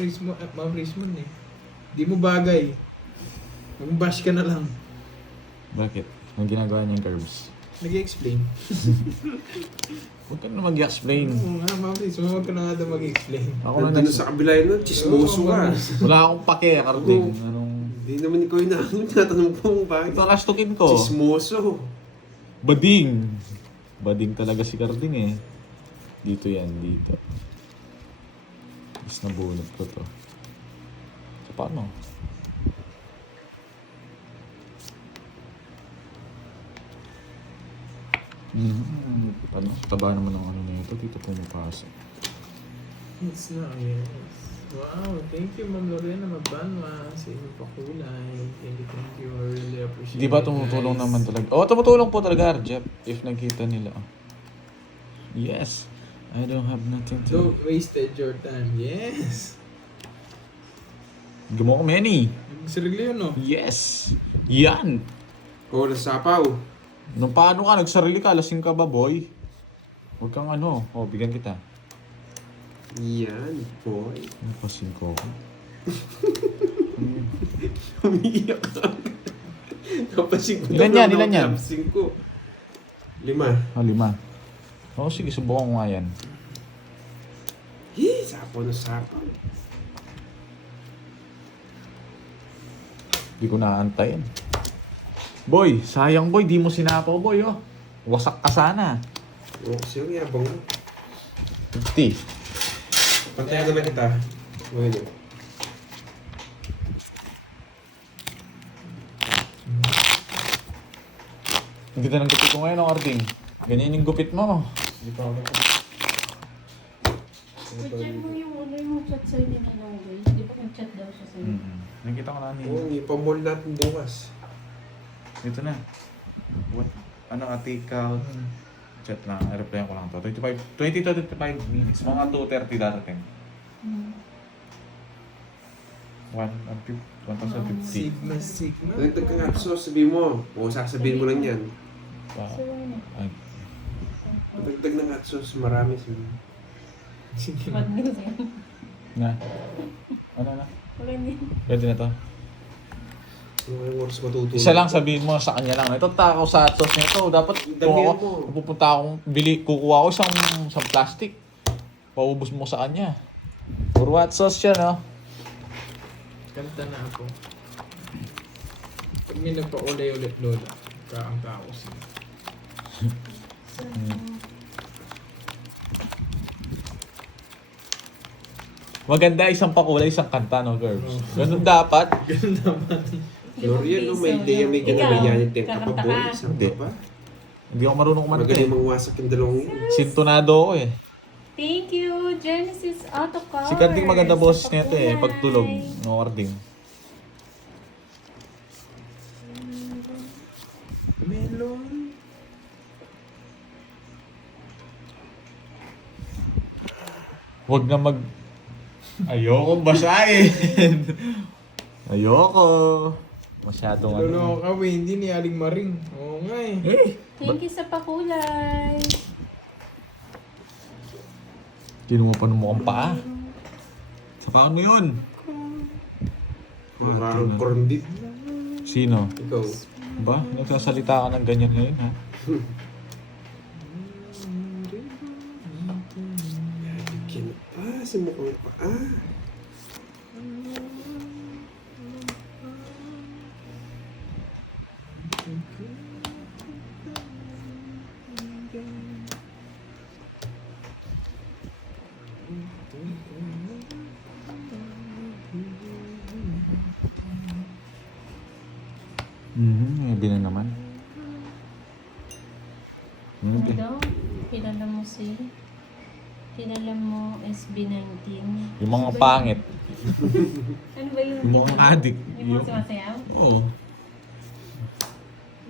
Ma'am Richmond eh. Di mo bagay. Mag-bash ka na lang. Bakit? Ang ginagawa niyang curves. Nag-explain. Huwag ka na mag-explain. Oo nga, Ma'am Richmond, huwag ka na nga daw mag-explain. Ako na Nandun sa kabila yun, chismoso ka. Wala akong pake, Carding. Oo. Anong... Hindi naman ikaw yung tinatanong ko bakit. Ito, kastukin ko. Chismoso. Bading. Bading talaga si Carding eh. Dito yan, dito. Mas nabunot ko to. So, paano? Paano? Taba naman ang ano na ito. Dito pumapasok. It's not, yes. Wow, thank you Ma'am Lorena Mabanwa sa inyong pakulay. Thank you. I really appreciate Di ba it, tumutulong guys. naman talaga? Oo, tumutulong po talaga, Arjep. If nakita nila. Yes. I don't have nothing to... Don't wasted your time. Yes. Gumawa ko many. Sarili yun, no? Yes. Yan. O, nasapaw. Nung paano ka, nagsarili ka, lasing ka ba, boy? Huwag kang ano. O, bigyan kita. Yan, boy. Ano pa, 5 ko? Umiiyak ka. Kapasing ko. Ilan yan? Ilan yan? Kapasing ko. 5. 5. Oo, sige, subukan ko nga yan. Sapaw na sapaw. Hindi ko naantayin. Boy, sayang boy, di mo sinapaw boy, oh. Wasak ka sana. O, kasi yung yabang mo. 50. Pantayan naman kita. Ngayon. Ang ganda ng gupit ko ngayon, oh, Arding. Ganyan yung gupit mo. Check mo yung ano yung chat sa'yo ni Manongay. Di ba nag-chat daw siya sa'yo? Nakita ko na Oo, ipamall natin bukas. Ito na. What? Ano, take out? Chat lang. I-reply ko lang to. 20 to 25 minutes. Mga 2:30 darating. 1,050. Sigma. Nagtag ka nga, so sabihin mo. O, sasabihin mo lang yan. So, ano? Ay, Nagtag ng hot sauce, marami sabihin. Sige. Bad news yan. na. Ano na? Wala din. Pwede na to. Yung oras matutulog. Isa lang sabihin mo sa kanya lang. Ito takaw sa hot sauce nito. Dapat Damihan kung mo. ako, pupunta akong kukuha ko isang plastic. Paubos mo sa kanya. Puro hot sauce siya, no? Kanta na ako. Pag may nagpa-ulay ulit lola, kaangka ako siya. Maganda isang pakulay, isang kanta, no, girls? Ganun dapat. Ganun naman. Florian, no, may idea, may ganabayan yung ka pa, boy. Saan Hindi. ka pa? Hindi ako marunong kumanta Magaling eh. mangwasak yung dalawang yun. Sintonado ako eh. Thank you, Genesis Auto Cars. Si Karding maganda boses Sa nito eh. pakulay. Pagtulog. No, Karding. Melon. Huwag na Ayoko basahin. Ayoko. Masyadong ano. Lolo ka, hindi ni Aling Maring. Oo nga eh. Thank you sa pakulay. Kinuha pa ng mukhang paa. Sa paan mo yun? Parang corn beef. Sino? Ikaw. Ba? Nagsasalita ka ng ganyan ngayon ha? Bigyan pa, si mukhang pa. Maybe na naman. Ano daw? Kilala mo si... Kilala mo SB19. Yung mga pangit. Ano ba yung... Yung mga adik. Yung mga sumasayaw? Oo.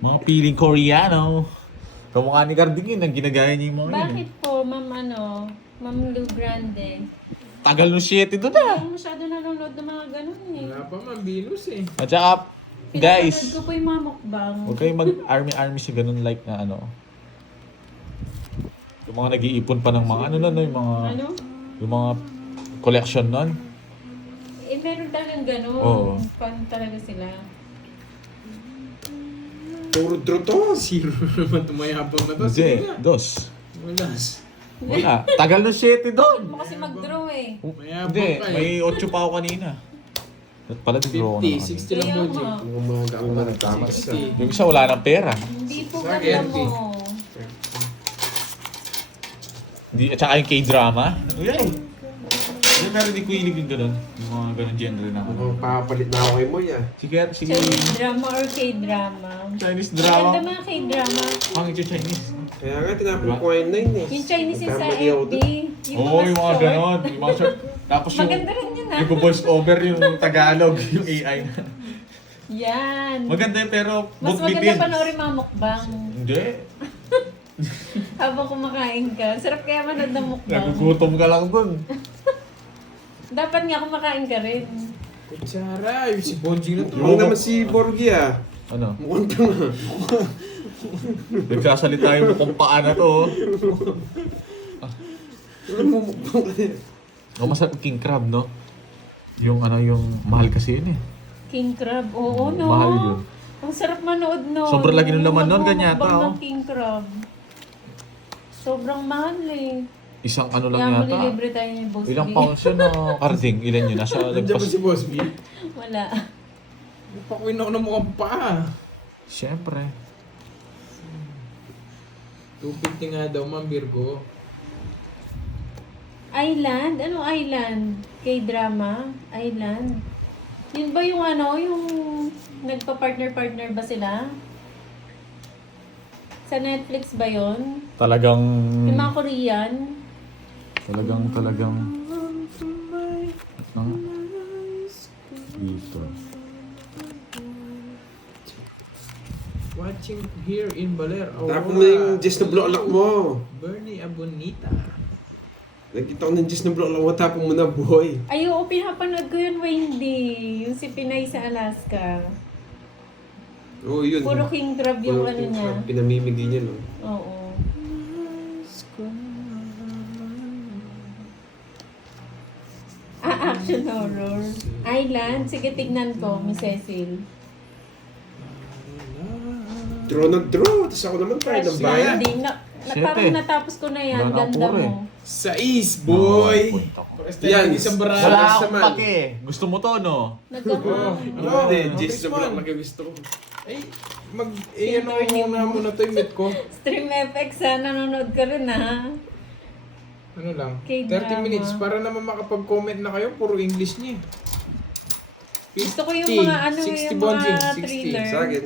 Mga piling Koreano. Kamukha ni Carding yun, ang ginagaya niya yung mga yun. Bakit po, Ma'am Ma'am Lou Grande? Tagal no 7 doon na. Hindi masyado nanonood ng mga ganun eh. Wala pa man, Venus eh. At saka, Pinapanood guys, ko po yung mga mukbang. huwag kayong mag-army sa ganun like na ano. Yung mga nag-iipon pa ng mga ano na, yung mga Ano? collection nun. meron talagang gano'n. Oo. Paano talaga sila? Puro draw to. Zero naman tumayabang na to. Hindi, Sige na. dos. Walas. Wala. Tagal ng 7 doon. Huwag mo kasi mag-draw eh. Mayabang Hindi, ka eh. may 8 pa ako kanina. At pala, draw ko na 50, kanina. 60 lang Kaya po, nga. Jim. Umaga ang nagtamas. 60. Yung isa wala ng pera. Hindi po Sa ganda RT. mo. Hindi, at saka yung K-drama. Ano yan? Pero hindi ko hilig yung ganun. Yung mga ganun genre na ako. Mukhang papalit na ako kay Moy ah. Sige, sige. Chinese drama or K-drama? Chinese Maganda drama. mga K-drama. Pangit yung Chinese. Kaya nga, tinapon ko ngayon 9 eh. Yung Chinese yung sa Nagkamali ako FB. dun. Oo, yung mga short. ganon. Yung mga short. Tapos yung Maganda rin yun ah. nag-voice over yung Tagalog, yung AI na. Yan. Maganda yun pero Mas book maganda panoorin mga mukbang. Hindi. Habang kumakain ka. Sarap kaya manood ng mukbang. Nagugutom ka lang dun. Dapat nga kumakain ka rin. Kutsara, yung si Bonjing na to. Mukhang naman si Borgie ah. Ano? Mukhang tanga. Nagsasalita yung kung paano to. oh. Ano mo mukbang ka yan? Oh, masarap yung king crab, no? Yung ano, yung mahal kasi yun eh. King crab. Oo, no? Mahal yun. Ang sarap manood no. Sobrang lagi ng laman nun, ganyan Magmumukbang yata, ng oh. king crab. Sobrang mahal eh. Isang ano Kaya lang yata. malilibre tayo ni Boss Ilang B. pounds yun na carding? Ilan yun? Nasa Nandiyan ba lagpas. si Boss B? Wala. Pakuin ako ng mukhang paa. Siyempre. 250 nga daw, Ma'am Virgo. Island? Anong island? K-drama? Island? Yun ba yung ano? Yung nagpa-partner-partner ba sila? Sa Netflix ba yun? Talagang... Yung mga Korean? Talagang... Ano nga? Dito. Watching here in Baler. Tapon mo yung Jess na block mo. Bernie Abonita. Nakita ko ng Jess na block mo, tapon mo na boy. Ay, oo, pinapanood ko yun, Wendy. Yung si Pinay sa Alaska. Oo, yun. Puro king crab yung ano niya. Pinamimigay niya, no? Oo. Action horror. Island? Sige, tignan ko, Miss Cecil. Draw na draw. Tapos ako naman tayo ng bayan. Hindi, parang Siyete. natapos ko na yan. Wala na Ganda puro mo. Sais, boy! Point ako. Yan, Isang barada. Wala Salas akong naman. pake. Gusto mo to, no? Nagkaka... Hindi, Oh, Jess na Chris block Mon. lagi gusto ko. Ay, ano muna to yung meet ko. Stream FX ha, nanonood ka rin ha. Ano lang, K-drama. 30 minutes para naman makapag-comment na kayo, puro English niya. Gusto ko yung 50, mga ano, 60 yung Bonjing, mga 60. thriller. Sa akin.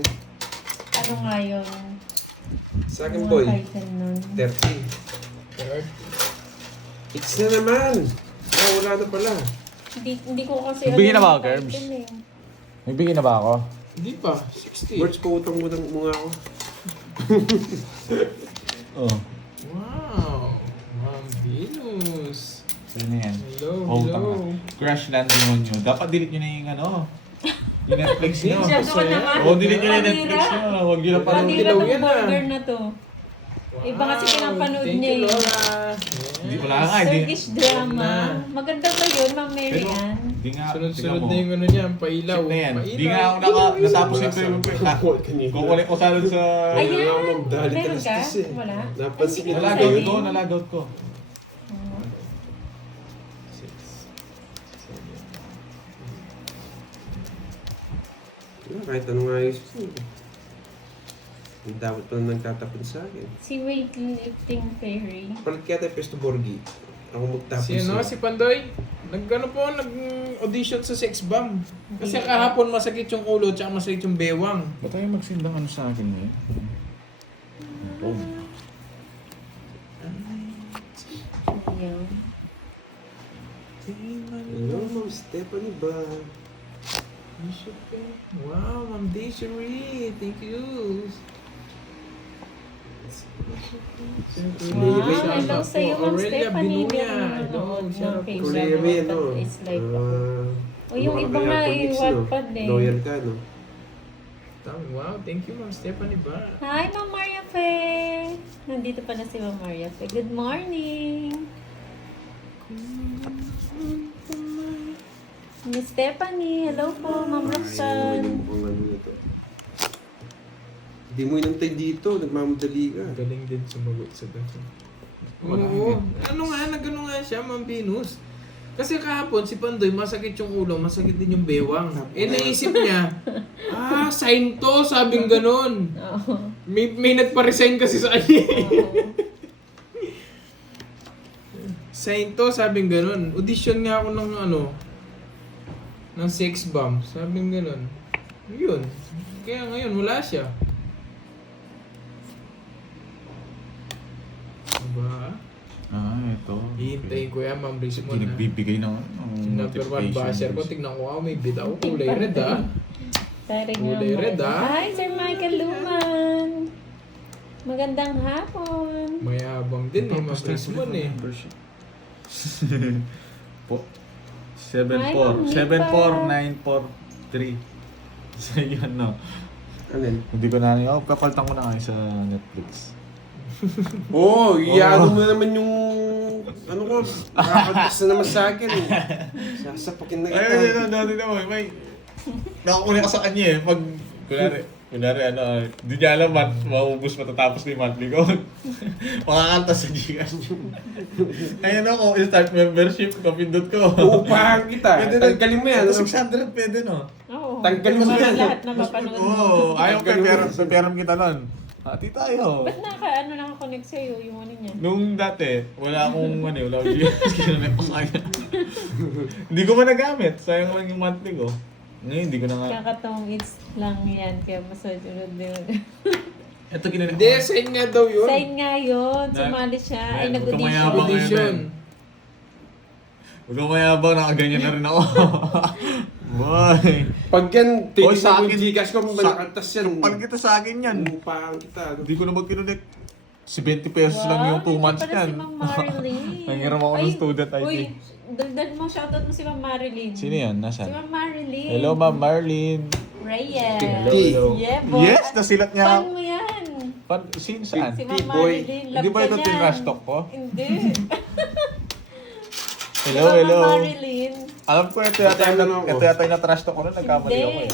Ano nga yun? Sa akin, Mga boy. title nun. 30. It's na naman. Ah, wala na pala. Hindi ko kasi Nagbigay na ba ako, yung Kerbs? title eh. May bigyan na ba ako? Hindi pa, 60. Words ko utang mo nga ako. Oo. Wow, Ma'am Venus. Ano na yan? Hello, Oh, hello. tama. Crash Landing on You. Dapat delete nyo na yung ano. Yung Netflix nyo. Masyado ka naman. Oo, delete nyo na yung Panira. Netflix nyo. Huwag nyo na parang... Panira dilaw tong yan, ah. burger na to. Iba kasi pinapanood thank niya you, eh. Laura. Hindi ko lang nga. Hindi. Turkish drama. Na. Maganda ba yun, Ma'am Mary Pero, Ann? di nga, Sunod-sunod tingnan mo. na yung ano niya, ang pailaw. Shit na yan. Pailaw. Di nga ako natapos yung film ko. Kukulik ko salad sa... Ayan! Wala akong dali Meron ka? talastis eh. Wala? Napansin Ay, ko. sige. Nalagout ko, nalagout ko. Kahit ano nga yung Ang dapat pala nagtatapon sa akin. Si Weightlifting Fairy. Palit kaya tayo Pesto Borgi. Ako magtapon Si ano, si Pandoy, nag-audition sa Sex Bomb. Kasi kahapon masakit yung ulo tsaka masakit yung bewang. Ba't tayo magsindang ano sa akin eh? Oh. Ayan. Hello, Ma'am Stephanie ba? Wow, Ma'am Desiree, thank you. Wow, hello sa'yo, Ma'am Aurelia Stephanie. Binuya. Meron Hello, nanonood shout out ng page po. Kuya namin, Ray, Wattpad ano? is like ako. Ah, O yung mga iba nga kaya eh, politics, no? Wattpad eh. Loyal ka, no? Wow, thank you, Ma'am Stephanie ba? Hi, Ma'am Maria Fe! Nandito pala si Ma'am Maria Fe. Good morning! Miss Stephanie, hello po, Ma'am Roxanne. Hindi mo inantay dito, nagmamadali ka. Galing din sumagot sa ganito. Oo. Ano nga siya, Ma'am Venus. Kasi kahapon, si Pandoy, masakit yung ulo, masakit din yung bewang. Eh, naisip niya, sign to, sabing ganun. Oo. May nagpa-resign kasi sa kanya. Sign to, sabing ganun. Audition nga ako ng ng sex bomb, sabing ganun. Yun. Kaya ngayon, wala siya. Diba? Ito. Hihintayin ko yan, Ma'am Riz mo Hindi na. nagbibigay ng Number one basher ko, tignan ko may bitaw, kulay red Tari nga Kulay red, Hi, Sir Michael Luman. Magandang hapon. Mayabang din eh, Ma'am Riz mo eh. Po. Ay, Ma'am 74943. So yun no. Ano yun? Hindi ko na kapaltan ko na nga sa Netflix. Iyaano mo na naman yung... Ano ko, nakakagpas na naman sa akin eh. Sasapakin na kita. Dati naman, may... Nakakunin ka sa kanya eh. Pag, kunwari hindi niya alam, maubos matatapos ko yung monthly ko. Makakanta sa Gcash. Ayun ako, start membership, kapindot ko. Uupahan kita. Tanggalin mo yan. 600 pwede no? Oo. Tanggalin mo yan. Lahat na mapanood mo. Oo, ayaw peram kita nun. Hati tayo. Ba't naka-connect sa'yo yung ano niya? Nung dati, wala akong wala akong Gcash, kinamit ko sa kanya. Hindi ko man nagamit, sayang lang yung monthly ko. Ngayon, hindi ko na nga. Kakatong it's lang yan, kaya masunod din. Ito kinamit Hindi, sign nga daw yun. Sign nga yun, sumali siya. Ay, Huwag kang nag-audition. mayabang Audition. Huwag kang mayabang, nakaganyan na rin ako. Boy. Pag yan, Oy, titignan sa mo akin- yung Gcash ko, malakantas yan. Pag kita sa akin yan. Uupahan kita. Hindi ko na mag-connect. 20 pesos lang yung 2 months yan. yan. Si Ma'am Marilyn. Nangiram ako ng student ID. Uy, dagdag mo, shoutout mo si Ma'am Marilyn. Sino yan? Si Nasaan? Ma'am Marilyn. Hello, Ma'am Marlene. Reyes. Hello. Yeah, boy. Yes, nasilat niya Pan ako. mo yan. Sino saan? Si Ma'am T-boy. Marilyn. Hindi ba ito tinrash talk ko? Hindi. Hello, Si Ma'am hello. Marilyn. Alam ko ito yata Patay mo na ako. ito yata yung na-trash talk ko na nagkamali ako Hindi. eh.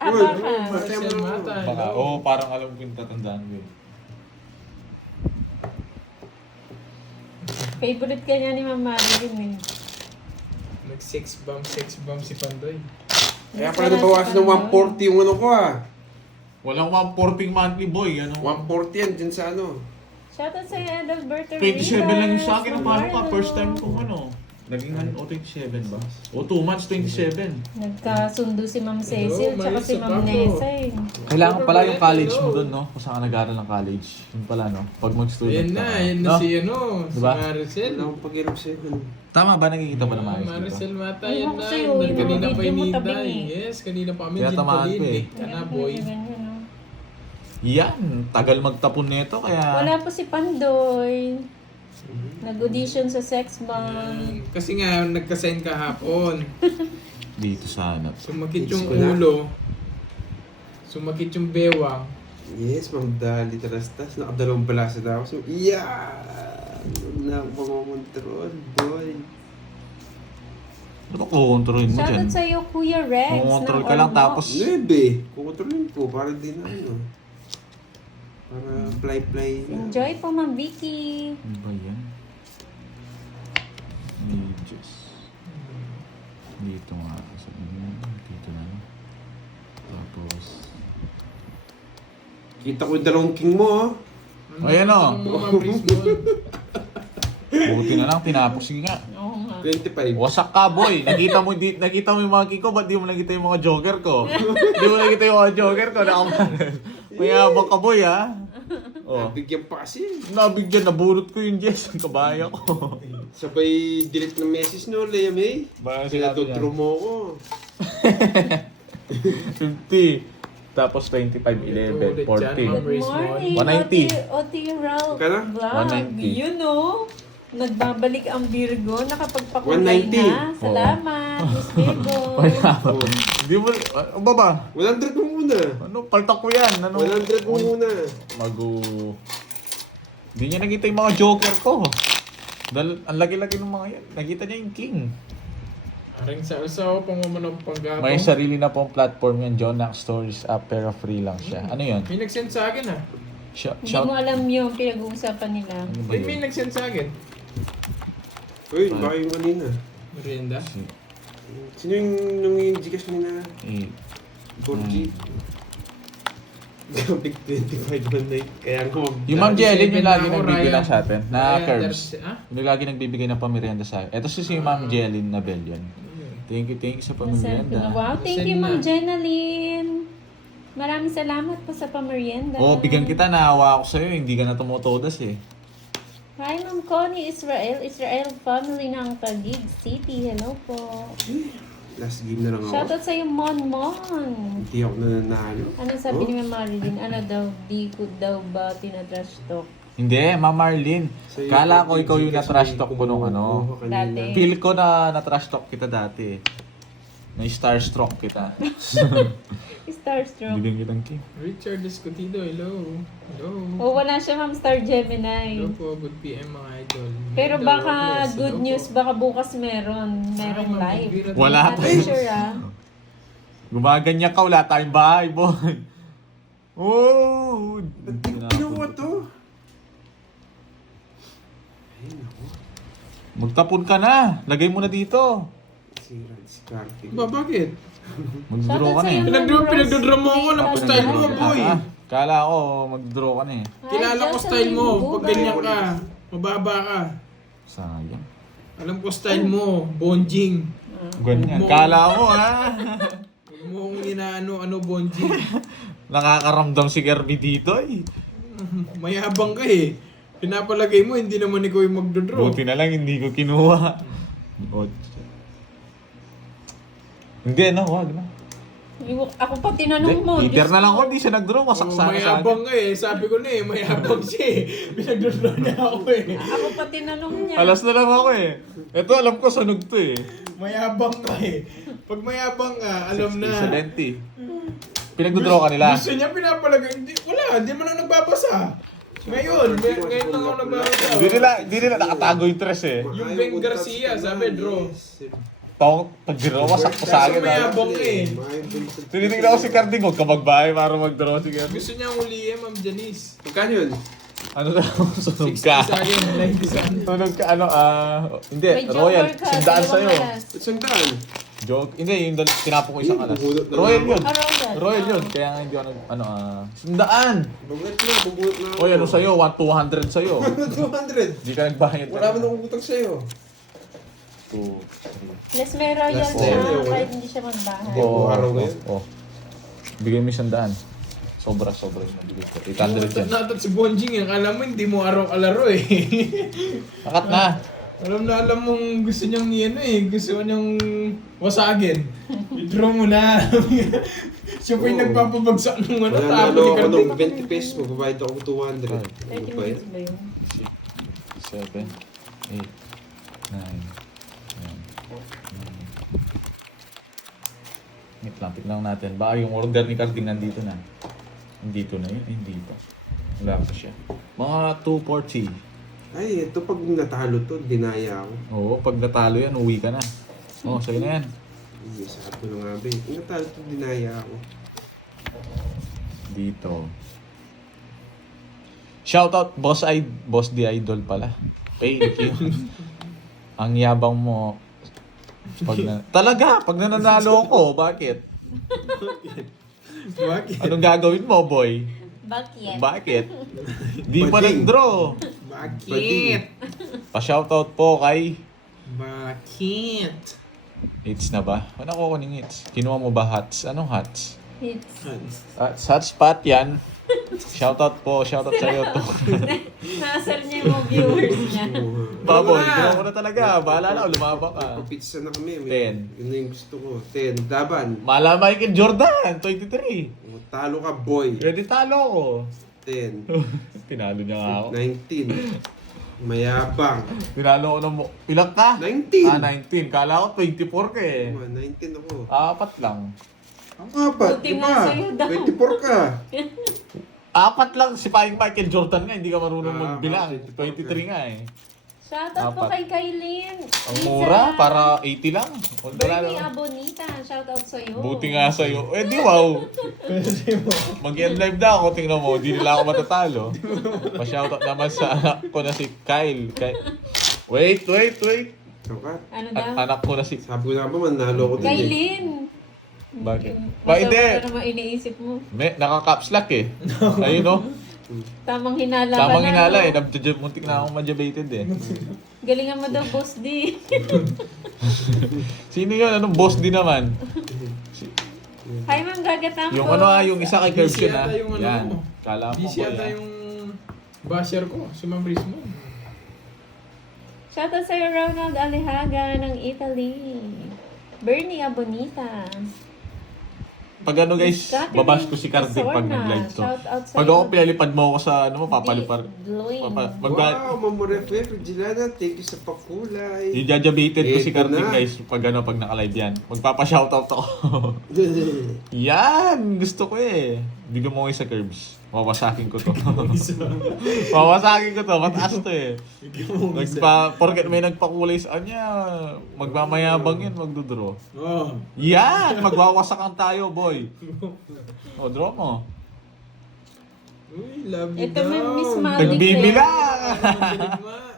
Baka. Patay mo na ako. Mata, Baka, hello. parang alam ko yung tatandaan ko eh. Favorite ka niya ni Ma'am Marilyn eh. Nag-sex bomb si Pandoy. Kaya pala nabawasan ng 140 yung ano ko Walang 140 monthly boy, ano? 140 yan dyan sa ano. Shoutout sa Adalberto 27 lang yung sa akin, Rivas, paano ka? Marlo. First time kong ano? Naging 27 ba? O 2 months, 27. Nagkasundo si Ma'am Cecil tsaka si Marisa Ma'am Paco. Nessa eh. Kailangan pala yung college mo dun, no? Kung saan ka nag-aaral ng college. Yun pala, no? Pag mag-student Yan ka. na No? si Diba? si Maricel. Wala akong pag-irap sa'yo. Tama ba? Nakikita ba na maayos dito? Maricel Mata, Ewan yan ko na. sa'yo, Yan, yung kanina mga pa video mo ininday. tabing eh. Yes, kanina pa kami. Kaya Gin tamaan Pauline ko eh. eh. Kana boy. Yan, tagal magtapon nito kaya... Wala pa si Pandoy. Nag-audition sa Sex Bomb. Kasi nga, nagka-sign kahapon. Dito sana. Sumakit yung Wala. ulo. Sumakit yung bewang. Yes, Ma'am Dali Tarastas. Nakadalawang balasa na ako. So, yeah! Na ako pamamontrol, boy. Ano ba kukontrolin mo dyan? Shoutout sa'yo, Kuya Rex. Kukontrol ng ka lang Ormoc. tapos... 9. Kukontrolin ko para di na ano. Para fly-fly. Enjoy po, Ma'am Vicky. Ano ba yan? Ages. Dito nga. Sa dito na. Tapos... Kita ko yung dalawang king mo, oh. Ayan o. Ang mga baseball. Buti na lang, tinapos. Sige nga. Oo nga. 25. Wasak ka, boy. Nakita mo yung mga king ko, ba't di mo nakita yung mga joker ko? Di mo nakita yung mga joker ko. Mayabang ka, boy, ha? Oh. Bigyan pa kasi. Nabigyan, nabunot ko yung Jess. Ang kabaya ko. Sabay delete ng message no, Lea May. Ba, Sinadodro mo ko. 50. Tapos 25, 11, 14. Good morning, 190. Oti Ralph Kala? Vlog. 190. Yun o. Nagbabalik ang Virgo. Nakapagpakulay 190. na. Salamat, Miss Virgo. Oh. Hindi mo, ano ba ba? 100 mo muna. Ano, paltak ko yan. Ano? 100 mo muna. Hindi niya nakita yung mga joker ko. Dahil ang laki-laki ng mga yan. Nakita niya yung king. Parang sa usaw pang mamanong panggatong. May sarili na pong platform yan, John, ng stories app, pero free lang siya. Ano yun? May nag-send sa akin ah. Hindi Shout. mo alam yung pinag-uusapan nila. Ano ba May yun? nag-send sa akin. Uy, baka yung kanina. Merienda. Sino yung nung yung Gcash kanina? Eh, 4G. Big 25 one night. Kaya nga yung Ma'am Jelly, yung lagi Ako, nagbibilang Ryan. sa atin, na Ryan curbs. Ah? Yung lagi nagbibigay ng pamirienda sa akin. Ito si Ma'am Jelly na Bell yan. Thank you sa Nasaan ko na. pamirienda. Wow, thank Nasaan you, Ma'am na? Jenaline. Maraming salamat po sa pamerienda. Oo, bigyan kita, naawa ako sa'yo, hindi ka na tumutodas eh. Hi, Ma'am Connie Israel. Israel family ng Taguig City. Hello po. last game na lang ako. Shoutout sa'yo, Mon Mon. Hindi ako nananalo. Ano sabi Oh? ni Ma'am Marilyn? Ano daw, di ko daw ba tinatrash talk? Hindi, Ma'am Marlene. Sa'yo, Kala ko pag ikaw yung Gcash na-trash may talk ko nung ano. kumukuha kanina. Dati. Feel ko na na-trash talk kita dati. May starstruck kita. Starstruck. Bigyan kitang key. Richard Escotido, hello. Hello. O wala siya, Ma'am Star Gemini. Hello po, good PM mga idol. Pero Hello, baka Robles, good hello news, po. baka bukas merong live. Wala. Not sure ah. Gumaganyan ka, wala tayong bahay, boy. Oh! Kinuha to. Ay, naku. Magtapon ka na. Lagay mo na dito. Si Carty. Ba, bakit? Mag-draw ka na eh. Pinagdodraw mo ako ng style mo, boy. Kala ko, mag-draw ka na eh. Kilala ko style mo. Pag ganyan ka, mababa ka. Sayang. Alam ko style mo, bonjing. Ganyan. Kala mo ha. Huwag mo kong inaano, bonjing. Nakakaramdam si Kirby dito eh. Mayabang ka eh. Pinapalagay mo, hindi naman ikaw yung magdodraw. Buti na lang hindi ko kinuha. Hindi no, wag na. Ako pa tinanong mo. Leader Diyos na lang ko. ko, di siya nag-draw. Masak Oh, sana sa akin. mayabang ka eh. Sabi ko na eh, mayabang siya eh. Pinagdodraw niya ako eh. Ako pa tinanong niya. Alas na lang ako eh. Ito alam ko sunog to eh. Mayabang ka eh. Pag mayabang ka, alam na. Excelente. Pinagdodraw ka nila. Gusto niya pinapalagay. Wala, hindi man ako nagbabasa. Ngayon lang ako nagbabasa. Hindi nila nakatago yung tres eh. Yung Ben Garcia, sabi, draw. Tawag, pag draw, masak ko sa akin. Kaso mayabang ka eh. Tinitignan ko si Carding, huwag ka magbahay para mag-draw si Carding. Gusto niya ulihin, Ma'am Janice. Magkano yun? Ano daw? Sunog 60 ka. sa akin, 90 sa akin. Sunog ka, ano, hindi, May Royal. joker ka. Sandaan dalawang sa'yo. alas. Isang daan. Joke. Hindi, yung tinapon ko isang alas. Bubulot na Royal lang yun. Ah, Royal. Royal yun. Kaya nga hindi ako sandaan. Bagulat na ako. O, ano sa'yo? 200 sa'yo. 200. Hindi ka nagbayad. Wala mo nang utang sa'yo. 2, Plus may Royal Last siya time, kahit hindi siya magbahay. Oo. araw ngayon. Oh. Bigay mo 100. Sobra yung nabigay ko. 800 yan. Natat si Bonjing, akala mo hindi mo araw kalaro eh. Nakat na. alam mong gusto niyang yan eh. Gusto niyang wasagin. I-draw mo na. Siya pa yung Oo. nagpapabagsak ng ano. Wala Tapo nalo ni ako Carding. ng 20 pesos. Magbabayad ako 200. 30 minutes ba yun? 7, 8, 9, 10. Wait lang, tignan natin. Baka yung order ni Carding nandito na. Nandito na yun? Hindi pa. Wala pa siya. Mga 240. Ay, ito pag natalo to, dinaya ako. Oo, pag natalo yan, uwi ka na. Oo, sa'yo na yan. Ay, sabi ko na nga ba eh. Pag natalo to, dinaya ako. Dito. Shoutout, Boss D Idol pala. Thank you. Ang yabang mo. Talaga, pag nananalo ko, bakit? Bakit? Anong gagawin mo, boy? Bakit? Bakit? Di pa Bading. nag-draw. Bakit? Pa-shoutout po kay Bakit? Hits na ba? Ano ko kuning hits? Kinuha mo ba hats? Anong hats? It's... Hotspot yan. Shoutout po, shoutout sa'yo to. Nasal niya yung mga viewers niya. Baboy, kinuha mo na talaga. Bahala na, lumabak ka. Pizza na kami. 10. Yun na yung gusto ko. 10. Laban. Mala Michael Jordan, 23. O, talo ka, boy. Pwede talo ko. 10. Tinalo niya nga ako. 19. Mayabang. Tinalo ko ng... Ilang ka? 19. 19. Kala ko 24 ka eh. 19 ako. 4 lang. Ang apat, Buti di nga ba? sa'yo daw. 24 ka. 4 lang si Michael Jordan nga, hindi ka marunong Ah, magbilang. 24 23 nga eh. Shoutout po Apat. kay Kailin. Ang mura, para 80 lang. Wala Bernie lang. Abonita. Shoutout sa'yo. Buti nga sa'yo. Eh di wow. Mag-end live na ako, tingnan mo. Di nila ako matatalo. Pa-shoutout naman sa anak ko na si Kyle. Wait. Sakat. Ano daw? Anak ko na si... Sabi ko nga ba, manalo ko din eh. Kailin. Bakit? Masama Bakit hindi? na naman iniisip mo. Naka-caps lock eh. Ayun no? Tamang hinala ka Tamang na, hinala no? eh. Muntik na akong majabated eh. Galingan mo daw, Boss D. Sino yun? Anong boss din naman? Hi, Ma'am Gagatampo. Yung ano yung isa kay Curbs Busy yun yata ah. yung ano Yan. mo. Kala mo Busy ko yata yan. yung basher ko, si Ma'am Rismon. Shoutout sa'yo, Ronald Alehaga ng Italy. Bernie Abonita. Pag ano guys, Catherine babash ko si Cardiff pag Casorna. nag-live to. Shoutout sa'yo. Pag ako pinalipad mo ako sa ano mo, papalipad. Dloin. Wow, Mamorefre, Regilana, thank you sa pakulay. I-jajabated ko si Eto Cardiff na. guys pag ano, pag naka-live yan. Magpapa-shoutout ako. Yan! Gusto ko eh. Bigyan mo ko sa Curbs. Wawasakin ko to. Wawasakin ko to. Mataas to eh. Porket may nagpakulay sa kanya, magmamayabang yan, magdodraw. Oh. Yan! Magwawasakan tayo, boy. O, draw mo. Uy, love you Ito may daw. Miss Malik. Nagbibilang!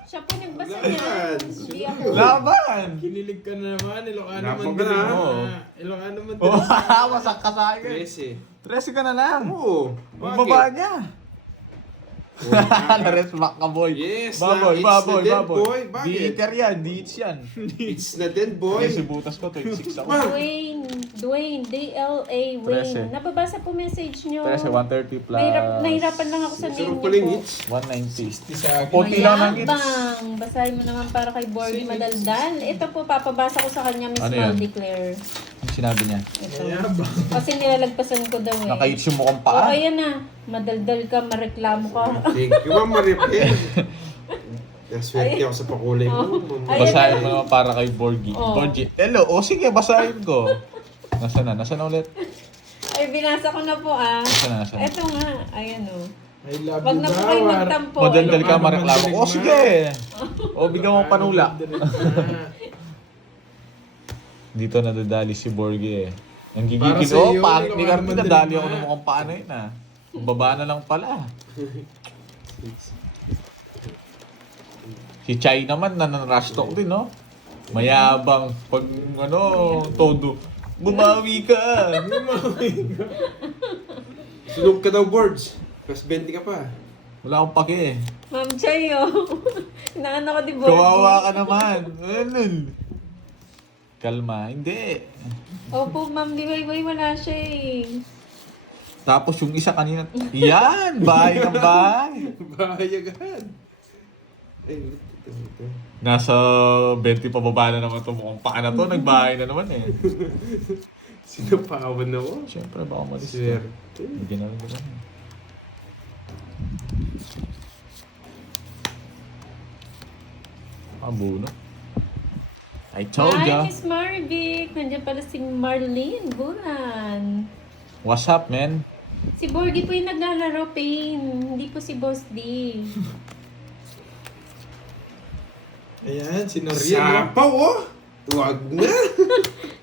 Siya po nagbasa Laban. niyan. Hindi ako. Laban! Kinilig ka na naman, Ilocano Laban man ka dilig na. Oo. na. Ilocano man Oh, dilig. wasak ka sa akin. 13. 13 ka na lang. Oo. Ang baba niya. Na-resmack ka, boy. Yes, baboy, na, it's baboy, na din, baboy. boy. Bakit? Di-eater yan, di-eats yan. It's na din, boy. Kasi butas ko, 26 ako. Dwayne, D-L-A, Wayne. 13. Nababasa po message nyo. 13, 130 plus... Nahirapan lang ako sa name Sarap niyo pala yung po. hits. 190. Isa akin. Konti lang ang hits. Mayabang. Basahin mo naman para kay Borgie Sino? Madaldal. Ito po, papabasa ko sa kanya, Miss Ano yan? Declare. Ang sinabi niya. Ito. Mayabang. Kasi nilalagpasan ko daw eh. Naka-hits yung mukhang O, paa. ayan na. Madaldal ka, mareklamo ka. Thank you, Ma'am Maripel. Naswerte ako sa pakulay mo. Ma'am. Ay, Basahin mo naman para kay Borgie. Oh. Borgie, hello. O sige, basahin ko. Nasaan na? Nasaan na ulit? Ay, binasa ko na po ah. Nasaan na? Nasaan na? Ito nga. Ayan o. I love Wag you na po daw. kayo magtampo. Madaldal ka, Ilocano man mareklamo ko. dilig O na. sige. O bigyan mo panula. Dito nadadali si Borgie eh. Ang Para gigigil. sa Oh, iyo, pangit ni Ilocano Cardi, man nadali din ako na. ng mukhang paano yun ah. Baba na lang pala. Si Chai naman, nanrush talk din, no? Mayabang. Pag, ano, todo. Bumawi ka! Sunog ka daw, boards. Plus 20 ka pa. Wala akong pake eh. Ma'am Chay oh. Naano ko di Borgie. Kawawa ka naman. Ano? Kalma. Hindi. Opo, Ma'am Liwayway, wala siya eh. Tapos yung isa kanina, yan! Bahay ng bahay! Bahay agad. Ay, ito. Nasa 20 pababa na naman ito mukhang paa na to. Nagbahay na naman eh. Sinapawan ako. Siyempre, baka malis to. Swerte. Bigyan na rin naman. Abuno. I told Hi, ya. Miss Marvic. Nandiyan pala si Marlene Buran. What's up, man? Si Borgie po yung naglalaro, Pain. Hindi po si Boss D. Ayan, si Noriel. Sapaw, oh! Wag na!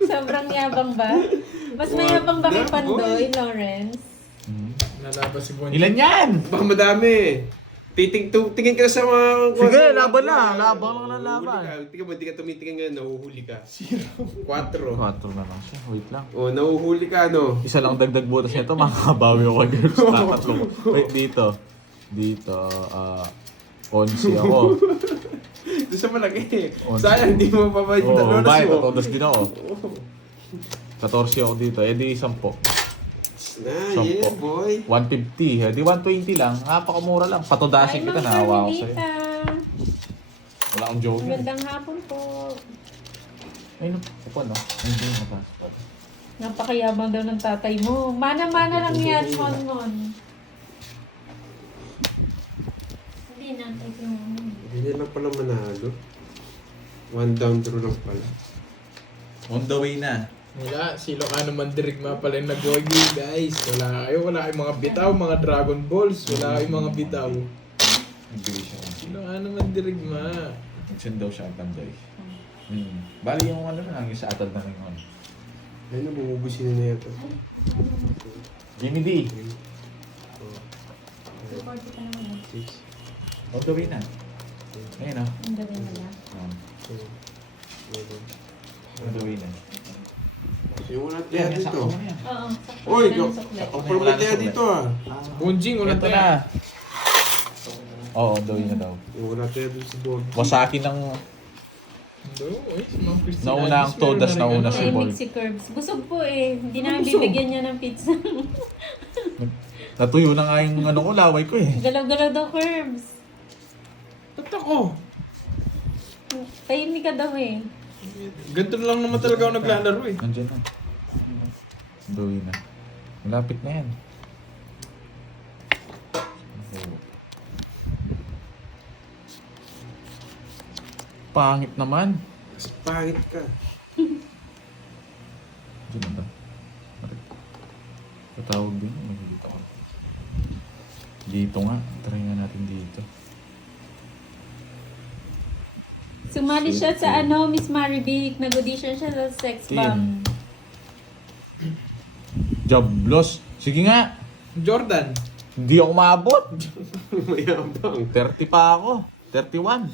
Sobrang yabang ba? Mas Wag mayabang ba kay na, Pandoy, Lawrence? Nalabas si Bonji. Ilan yan? Baka madami. Tingin ka na sa mga... Sige, laban na. Laban lang na laban. Tingnan mo, hindi ka tumitingin ngayon, nahuhuli ka. 4. 4 na lang siya. Wait lang. Oh, nahuhuli ka, ano? Isa lang dagdag butas nito, makakabawi ako kay Girls. Tatatlo. Wait, dito. Dito, 11 ako. Ito sa malaki. Oh, Sayang, hindi mo pa ba yung Oo, daloras bakit? mo? Todos din ako. 14 ako dito. Eh di 10. Na, yeah, boy. 150. Eh di 120 lang. Napakamura lang. Patodasin Hi, kita. Ma'am Nahawa ako sa'yo. Carmelita. Wala akong joke. Magandang hapon po. Ay, no. Upo, no? Hindi mo pa. Napakayabang daw ng tatay mo. Mana-mana lang yan, Mon. Hindi natay ko. Hindi lang pala manalo. 1 down draw lang pala. On the way na. Wala, si Ilocano Mandirigma pala yung nag-wagi, guys. Wala kayong mga bitaw, mga Dragon Balls. Wala kayong mga bitaw. Nagbigay siya. Ilocano Mandirigma. Nagsundo siya ang Pandoy. Bali yung ano na lang, yung sa atad na rin yun. Ayun na, bumubusin na yata. Jimmy D. Record ka naman. 6, O, gawin na. Ayun o. Ang gawin nila. 7, 8. Gawin na. Yung wala tayo dito. Oo. sakto Uy, sila ng sukle. promote tayo dito ah. Bunjing, ulan Ito tayo. na. Oo, gawin na daw. Yung wala tayo dito sa board. Wasaki ng... Nauna ang todas, nauna si Ay, Bol. mix si Curbs. Busog po eh. Hindi namin Busog? bibigyan niya ng pizza. Natuyo na nga yung ano ko, laway ko eh. Galaw-galaw daw, Curbs. Ba't ako? Tahimik ka daw eh. Ganito lang naman talaga ako naglalaro eh. Nandiyan na. Gawin na. Malapit na yan. Pangit naman. Mas pangit ka. Diyan na ba? Tatawag din. Dito ka. Dito nga. Try nga natin dito. Sumali siya sa ano, Miss Marivic. Nag-audition siya sa Sex Kim. Bomb. Joblos. Sige nga. Jordan. Hindi ako maabot. Mayabang. 30 pa ako. 31.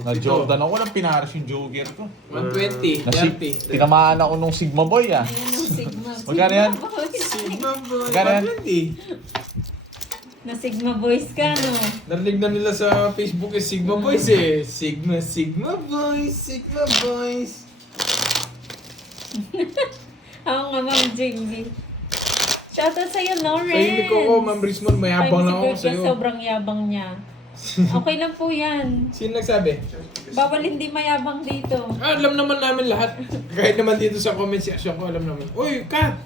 Na-Jordan ako ng pinaras yung joker ko. 120. Nasi, 30. tinamaan ako nung Sigma Boy ah. Ayun ang Sigma. Magkano yan? Sigma boy. Magkano yan? 120. Na Sigma Boys ka, no? Narinig na nila sa Facebook eh, Sigma Boys eh. Sigma Boys, Sigma Boys. Oo nga, Ma'am Jimmy. Shoutout sa'yo, Lawrence. Tahimik ko, Ma'am Rismon, mayabang lang ako Curbs, sa'yo. sobrang yabang niya. Okay lang po yan. Sino nagsabi? Bawal hindi mayabang dito. Ah, alam naman namin lahat. Kahit naman dito sa comment section ko, alam naman. Uy, Kat!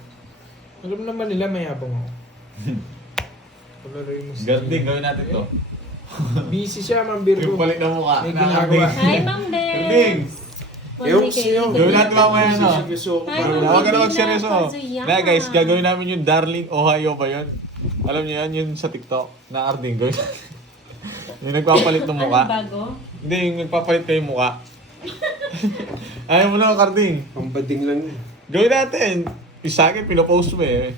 Alam naman nila mayabang ako. Palaroy mo si Ganding, gawin natin to. Busy siya, Ma'am Virgo. Yung palit na mukha. May ginagawa. Hi, Ma'am Ganding! Bes. Ewan ko sa'yo. Gawin natin mamaya no. Seryoso ako Ay, parang. Ma'am. Huwag ka na Hindi magseryoso. na, Kazuya. Na guys, gagawin namin yung Darling Ohio ba yun? Alam niyo yan, yun sa TikTok na Arding. Gawin yung nagpapalit ng Ano mukha. bago? Hindi, yung nagpapalit kayo mukha. Ayaw mo na, Carding. Pambading lang yun. Gawin natin. Yung sa akin, pinapost mo eh.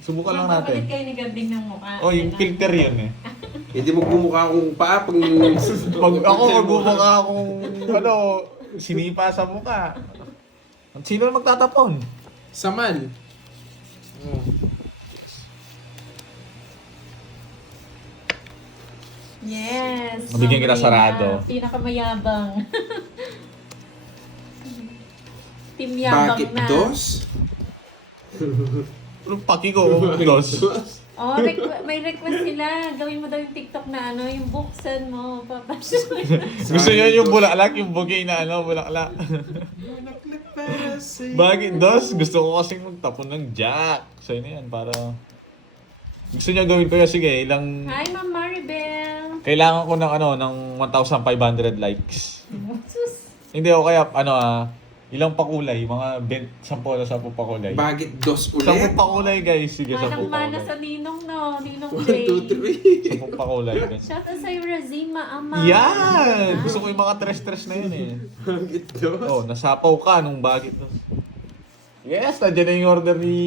Subukan lang natin. Magpapalit kayo ni Gabing ng mukha. Oh, yung filter yun eh. Hindi magmumukha akong paa pag... Pag ako magmumukha akong, ano, sinipa sa mukha. Sino magtatapon? Samal. Oh. Yes. Mabigyan kita Ma'am sarado. Rina, Pinakamayabang. Team yabang Bakit na. dos? Anong paki ko? Dos. Oh, may request sila. Gawin mo daw yung TikTok na ano, yung buksan mo. Papasok. Gusto nyo yung bulaklak, yung bouquet na ano, bulaklak. Bulaklak para sa'yo. Bakit dos? Gusto ko kasing magtapon ng jack. So yun yan, para... Gusto niya gawin ko yun, sige, ilang... Hi, Ma'am Maribel. Kailangan ko ng ano, ng 1,500 likes. Sus. Hindi ako kaya, ano ilang pakulay, mga 10 na 10 pakulay. Bakit dos 10 ulit? pakulay guys, sige, 10 Manang-mana pakulay. sa Ninong, no? Ninong 1, Jay. 2, 3. 10 pakulay guys. Shout out sa'yo, Razima Ama. Yan! Gusto ko yung mga tres-tres na yun eh. Bakit dos? Oh, nasapaw ka nung bakit. Yes, nandiyan na yung order ni...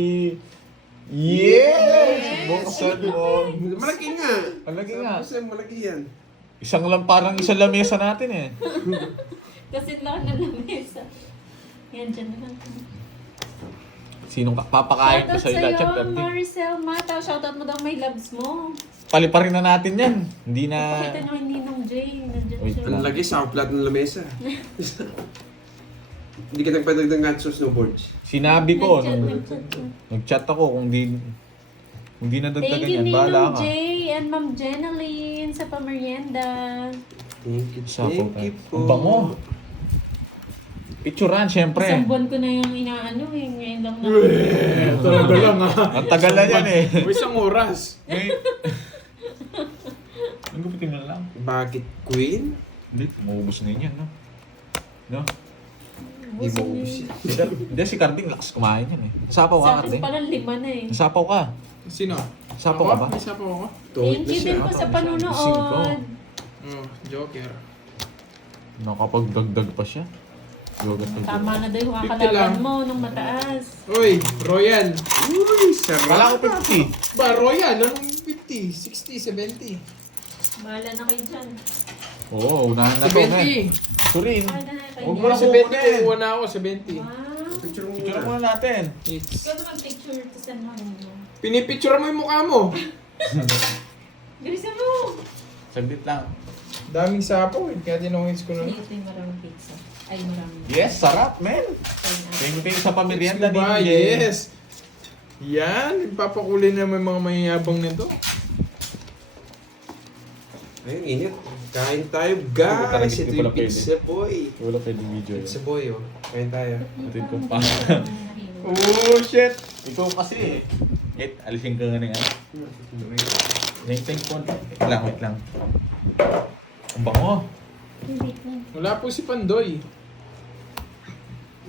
Yes! Buksan mo. Malaki nga. Malaki nga. Kasi malaki yan. Isang lang, parang isang lamesa natin eh. Kasi lang na lamesa. Yan, dyan na lang. Sinong papakain ko Shoutout sa ila chat? sa'yo, Maricel Mata. Shoutout mo daw may loves mo. Paliparin na natin yan. Hindi na... Pakita nyo yung Ninong Jay. Nandiyan Wait siya. Ang laki sa plat ng lamesa. Hindi ka nagpadagdag ng sa snowboards. Sinabi ko, Nag-chat, nung nag-chat. nag-chat ako, kung di Thank nadagdagan you, yan, bahala Ninong ka. Jay and Ma'am Jenaline sa pamerienda. Thank you, Sapo thank you ka. po. Ang bango. Picturean, syempre. Isang buwan ko na yung inaano eh. Ngayon lang na. Talaga lang ha. Ang tagal na yan eh. O isang oras. Wait. Ang gupitin mo na lang. Bakit queen? Hindi, maubos na yun yan, no? No? Hindi mo ubus yan. Hindi, si Carding lakas kumain yan eh. Nasapaw ka, Sa akin Carding. pala 5 na eh. Nasapaw ka. Sino? Sapaw ka ba? May sapaw ako. Tuhit Thank na you siya. din po sa Gising ko. panunood. Oh, Joker. Nakapagdagdag pa siya. Yogurt ng Tama na daw yung 50 lang. kakalaban mo nung mataas. Uy, Royal. Uy, sarap. Wala ko 50. Ba, Royal? Anong 50? 60, 70. Bahala na kayo dyan. Oo, unahan na to. men. 70. Surin. Bahala na kayo Huwag mo dyan. na 70, kukunin. kukuha na ako, 70. Wow. Picture mo Picture muna. muna natin. It's... Ikaw naman picture to send mo. Pinipicture mo yung mukha mo. Bilisan mo! Saglit lang. Daming sapo eh, kaya tinongits ko na. Ito yung maraming pizza. Ay, maraming. Yes, sarap, men. Thank you sa pamerienda Ba, ni yes. Yan, ipapakulay na may mga mayayabang nito. Ayun, init. Kain tayo, Talaga, guys. Ito hindi yung pala pwede. pizza boy. Wala pwedeng video yun. Pizza boy, oh. Kain tayo. Atid ko pa. Oh, shit. Ikaw kasi eh. Alisin ka nga ng ano. Neng ko. Wait lang. Ang bango. Wala po si Pandoy.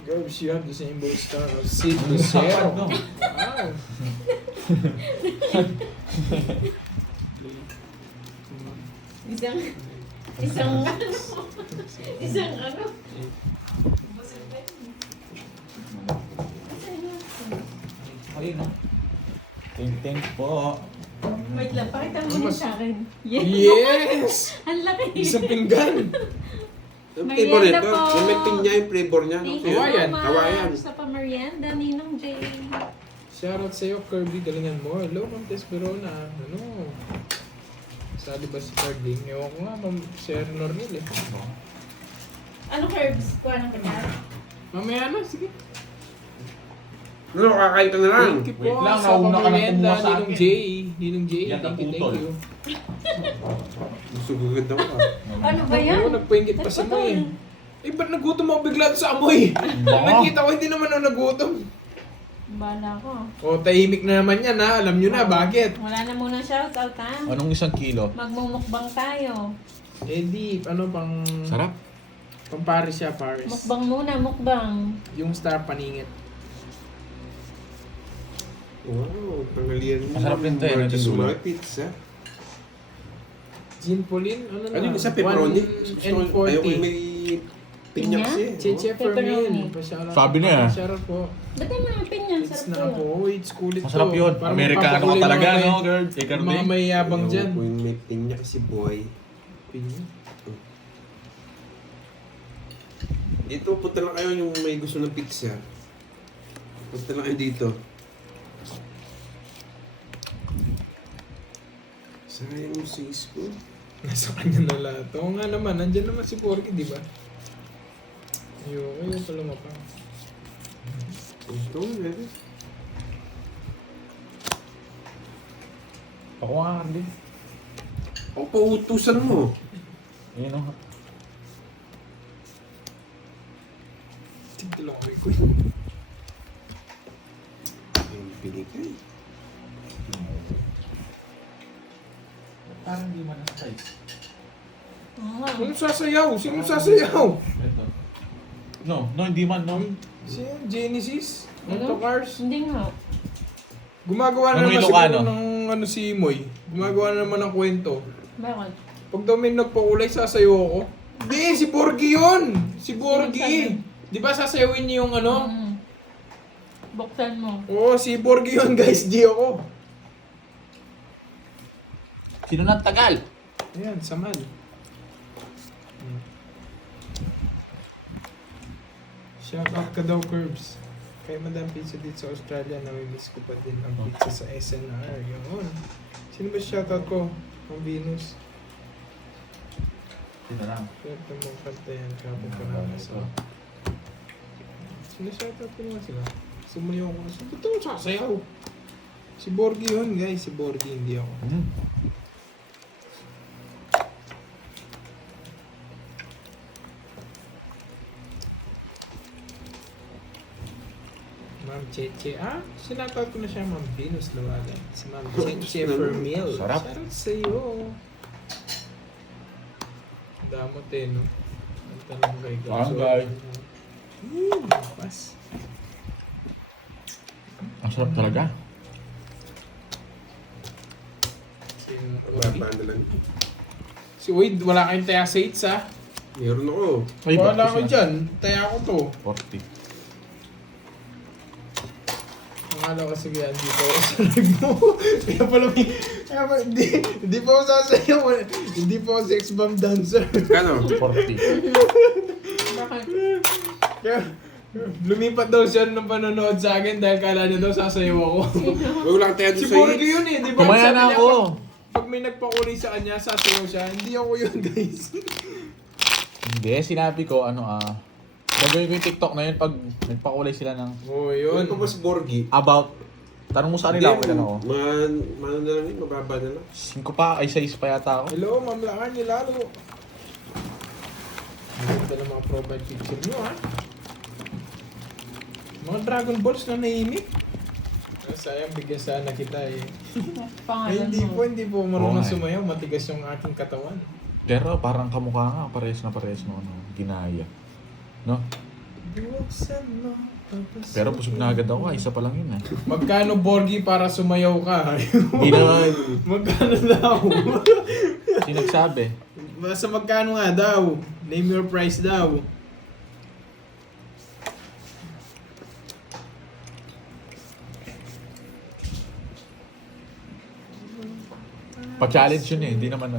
Girls, you have the same boy star of Sid Lucero. No. Wow. Isang ano? Ayun, no? Thank po. Wait lang, pakita mo yun sa akin. Yes! Ang laki. Isang pinggan. Yung Merienda flavor nito. po. Yung may pinya yung flavor niya. Thank no? you Hawaiian. so much Hawaiian. sa pamerienda, Ninong J. Shoutout sa'yo, Kirby. Galingan mo. Hello, Ma'am Tess Verona. Ano? Sali ba si Carding? Ewan ko nga, Ma'am Sir Nornil eh. Ano curbs? Kuha ng kanya? Mamaya na, sige. No, kakain ka na lang. Thank you po Wait lang, sa nauna ka na pamerienda, kumuha sa Ninong akin. J. Ninong J, Yan, thank you. naputol. Gusto gugad ako ah. Ano ba yan? Oo, nagpaingit pa si Moy. Eh, ba't nagutom ako bigla sa amoy? Nung nakita ko, hindi naman ako nagutom. Bala ko. O, tahimik na naman yan ha. Alam nyo na, bakit? Wala na muna shoutout ha. Anong 1 kilo? Magmumukbang tayo. Eh di, ano pang... Sarap. Pang Paris siya, Paris. Mukbang muna, mukbang. Yung star paningit. Wow, pangalian mo. Masarap rin to eh, natin dulo. Sumay pizza. Gin Pauline, ano na? Ano yung isa, pepperoni? 1 Ayaw ko yung and 40. may pinya Pinya? kasi. Cheche Pepperoni. Fermin. Sabi niya. Shoutout po. Ba't yung mga pinyan? It's Sarap na po. po. It's cool ito. Masarap yun. Parang Amerikano ka mapapakulay talaga, mga no, may- girl? Ikaw Mga din. may yabang Ayaw dyan. ko yung may pinya kasi boy. Pinya. Dito, punta lang kayo yung may gusto ng pizza. Punta lang kayo dito. Sayang yung sis ko. Nasa kanya na lahat. Oo nga naman, nandyan naman si Porky, di ba? Ayoko, yung pala mapa. Ito, meron. Ako nga, Andy. Ang pautusan mo. Ayun, no? Tigdala ko ko. Ayun, binigay. Parang di man ang size. Oo nga. Sino sasayaw? Sino sasayaw? Ito. No, hindi man, no. Si Genesis? Ano? Autocars? Hindi nga. Gumagawa Ano na naman yung siguro Ilocano? ng ano si Moy. Gumagawa na naman ng kwento. Bakit? Pag daw may nagpakulay, sasayaw ako. Hindi, si Borgie yun! Si Borgie! Di ba sasayawin niyo yung ano? Buksan mo. Oo, si Borgie yun guys, di ako. Sino nang tagal? Ayan, samal. Shout out ka daw, Curbs. Kay Madam Pizza dito sa Australia, namimiss ko pa din ang pizza sa SNR. Yun. Sino ba shoutout ko? Ang Venus. Sino lang? Swerte mo kanta yan, kapag ka naman sa... Sino shoutout ko naman sila? Sumayaw ko na sa... Totoo, sasayaw! Si Borgie yun, guys. Si Borgie, hindi ako. Ma'am Cheche. Ah, sinatawag ko na siya Ma'am Venus Lawagan. Si Ma'am Cheche Fermil. Sarap. Sarap sa'yo. Damot eh, no? Ang tanong kay Barangay. Pas. Ang sarap talaga. Sino? Baba na lang. Si Wade, wala kayong taya sa 8 ha? Meron ako. Ay, Wala bakit ko siya? dyan. Taya ko to. 40. Akala ko sige, hindi po ako sa live mo. Kaya pala may... Kaya pala, hindi po ako sasayaw. Hindi po ako sex bomb dancer. Kano? 40. Bakit? Kaya, lumipat daw siya nung panonood sa akin dahil kala niya daw sasayaw ako. Wala kang tayo Si sa Borgo yun eh, di ba? Kumaya Sabi na niya, ako. Pag may nagpakuli sa kanya, sasayaw siya. Hindi ako yun, guys. Hindi, sinabi ko, gagawin ko yung TikTok na yun pag nagpakulay sila ng Oo, Yun yun. pa ba si Borgi? about, tanong mo sa kanila kung ilan ako. Mano na lang yun, mababa na lang. 5 pa, ay 6 pa yata ako. Hello, Ma'am Lakan, nilalo. Maganda lang mga profile picture nyo, ha? Mga Dragon Balls na naimik. Sayang, bigyan sana kita eh. Ay, Pangalan mo. hindi po marunong Oo nga eh. sumayaw. Matigas yung aking katawan. Pero parang kamukha nga, parehas na parehas no, ginaya. No? Buksan mo, papasin. Pero busog na agad ako, isa pa lang yun eh. Magkano Borgi para sumayaw ka? Hindi naman. Magkano daw? Sinagsabi. Basta magkano nga daw? Name your price daw. Pa-challenge yun eh, hindi naman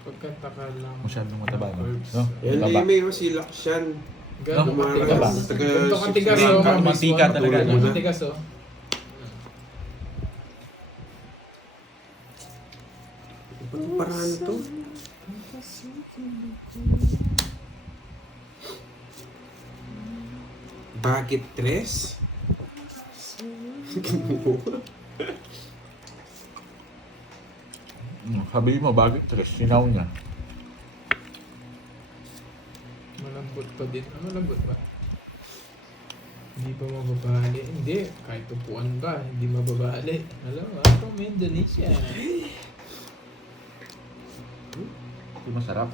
Pagkataka lang. masyadong mataba no? No? Yan, Mataba. may si Lakshan. Gano'ng No, matigas? taga- Ganito katigas Taga- oh, taga- ma'am. mantika talaga, Ganito no? katigas oh. Ba't paraan to? Bakit tres? Sabi mo, bakit tres? Sinaw niya. Malambot pa din. Malambot ba? Hindi ba mababali? Hindi. Kahit upuan ba, hindi mababali. Alam mo, I'm from Indonesia. Hindi masarap.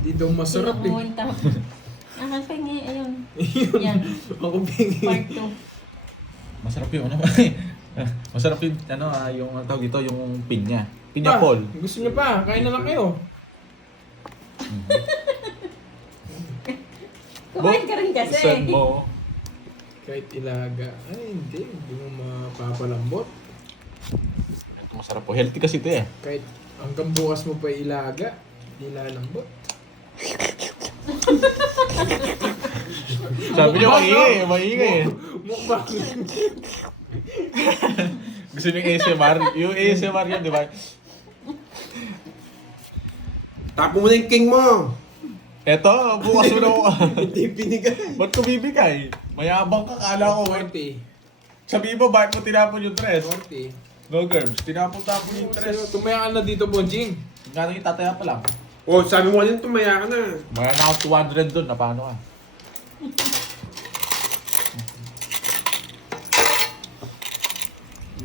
Hindi daw masarap eh. Pumunta. Pingi, ayun. Yan. Ako pingi. Part 2. Masarap yung masarap yung yung tawag dito, yung pinya. Pinya Pa, Paul. Gusto niyo pa? Kain na lang kayo. Kumain ka rin kasi. Saan mo? Kahit ilaga. Ay, hindi mo mapapalambot. Ito masarap po. Healthy kasi ito eh. Kahit hanggang bukas mo pa ilaga, hindi lalambot. Sabi niyo, maingay eh. Mukbang. Gusto niyo yung ASMR? Yung ASMR yan, di ba? Tapo mo na yung king mo! Eto, bukas mo na ako. Hindi binigay. Ba't ko bibigay? Mayabang ka, kala ko. 40. Sabi mo, bakit mo tinapon yung dress? 40. No, Gerbs, tinapon-tapon yung dress. Tumaya ka na dito, Bonjing. Nga nang itataya pa lang. Oh, sabi mo kanina tumaya ka na. Maya na ako 200 doon, na paano ka?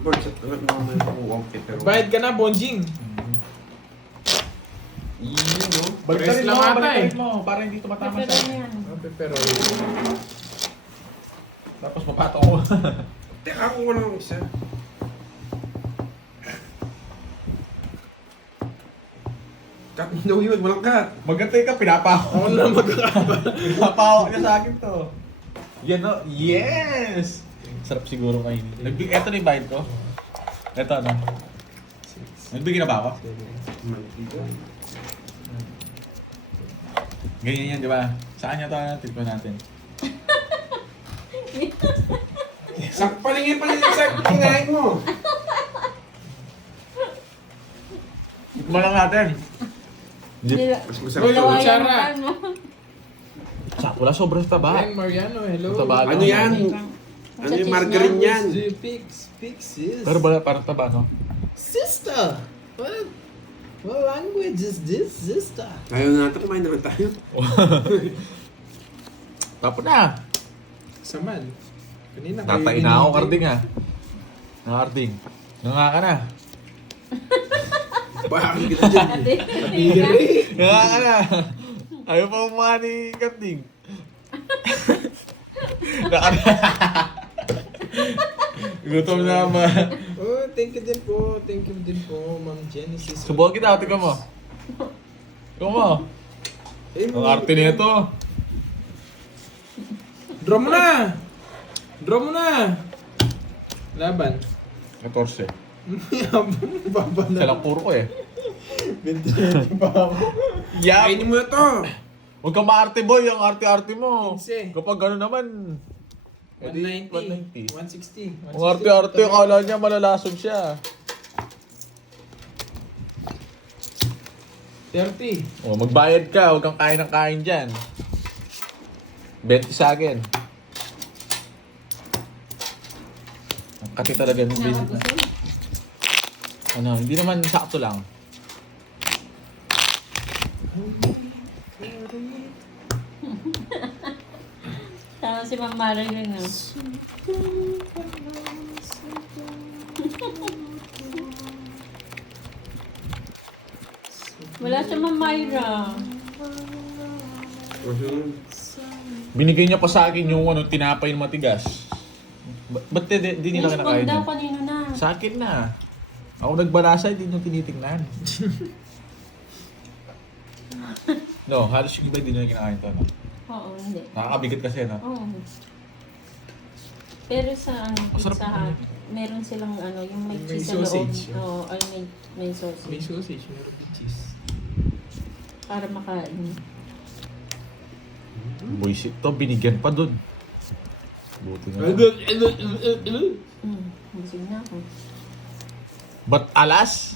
Boy, sa talag mo naman ako okay, pero... Bayad ka na, Bonjing. Iyo, no? Press lang ata eh. mo, para hindi tumatama Pero siya. yan. Pero, Tapos mapato ko. Teka, ako ko lang isa. Cut mo daw yun, walang cut. Magantay ka, pinapako. ako na magkakaba. Pinapako niya sa akin to. Yan o, yes! Sarap siguro kayo. Eto na yung bayad ko. Eto ano. Nagbigay na ba ako? Ganyan yan, di ba? Saan niya ito? Tikman natin. Sakpalingin pa rin sa kinain mo. Tikman lang natin. Mas masarap Uy, to. ako kutsara. Wala sobrang taba. Hey, Mariano, hello. Taba lang. Ano yan? Ano yung margarine yan? Sis. Pero parang taba, no? Sister! What language is this, sister? Ayaw na natin, kumain na lang tayo. Tapos na. Saman. Kanina Tatay na ako, Karding ah. Nakarding. Nga ka na. Bakit kita dyan? Nga ka na. Ayaw pa mukha ni Karding. Gutom na ma. Oh, thank you din po. Thank you din po, Ma'am Genesis. Subukan kita, tingnan mo. Tingnan mo. Ang arte nito. Draw mo na! Draw mo na! Laban. 14. Baba Siya na. lang puro ko eh. 28 pa ako. Yap! Kainin mo na to! Huwag kang maarte boy, ang arte-arte mo. 15. Kapag gano'n naman, 190. 190. 160. Ang arte-arte, akala niya malalasog siya. 30. O, magbayad ka, huwag kang kain ng kain dyan. 20 sa akin. Ang kati talaga ng visit na. Nakabusog. Ano, hindi naman sakto lang. Tama si Ma'am Marilyn, no? Wala siya Ma'am Myra. Binigay niya pa sa akin yung ano, tinapay ng matigas. Ba't di nila Yes, kinakain daw yun? kanino na. Sa akin na. Ako nagbalasa, hindi nyo tinitingnan. No, halos yung iba hindi nyo kinakain to. No? Oo, hindi. Nakakabigat kasi, no? Oo. Pero sa ano, Masarap Pizza naman Hut, meron silang ano, yung may May cheese sa loob. sausage. Oo, ay may sausage. May sausage, meron din cheese. Para makain. Buisit to, binigyan pa dun. Buti na. Busog na ako. Ba't alas?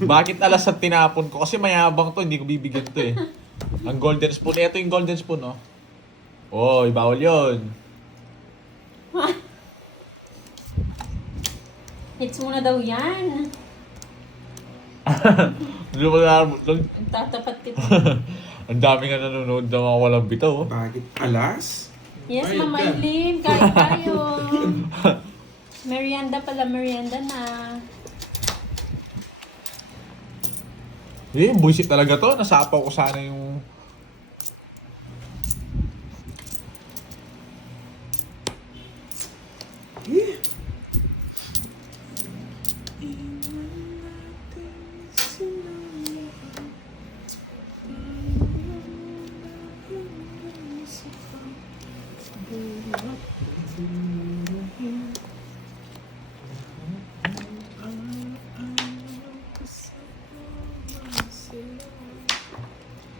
Bakit alas ang tinapon ko? Kasi mayabang to, hindi ko bibigyan to eh. Ang golden spoon, ito yung golden spoon, no? Oy, bawal yun. Hits mo na daw yan. Hindi mo na Tatapat kita. Ang dami nga nanonood na mga walang bitaw. Oh. Bakit alas? Yes, Bayad Ma'am ka. Eileen, kain tayo. Merienda pala, merienda na. Eh, buisit talaga to. Nasapaw ko sana yung...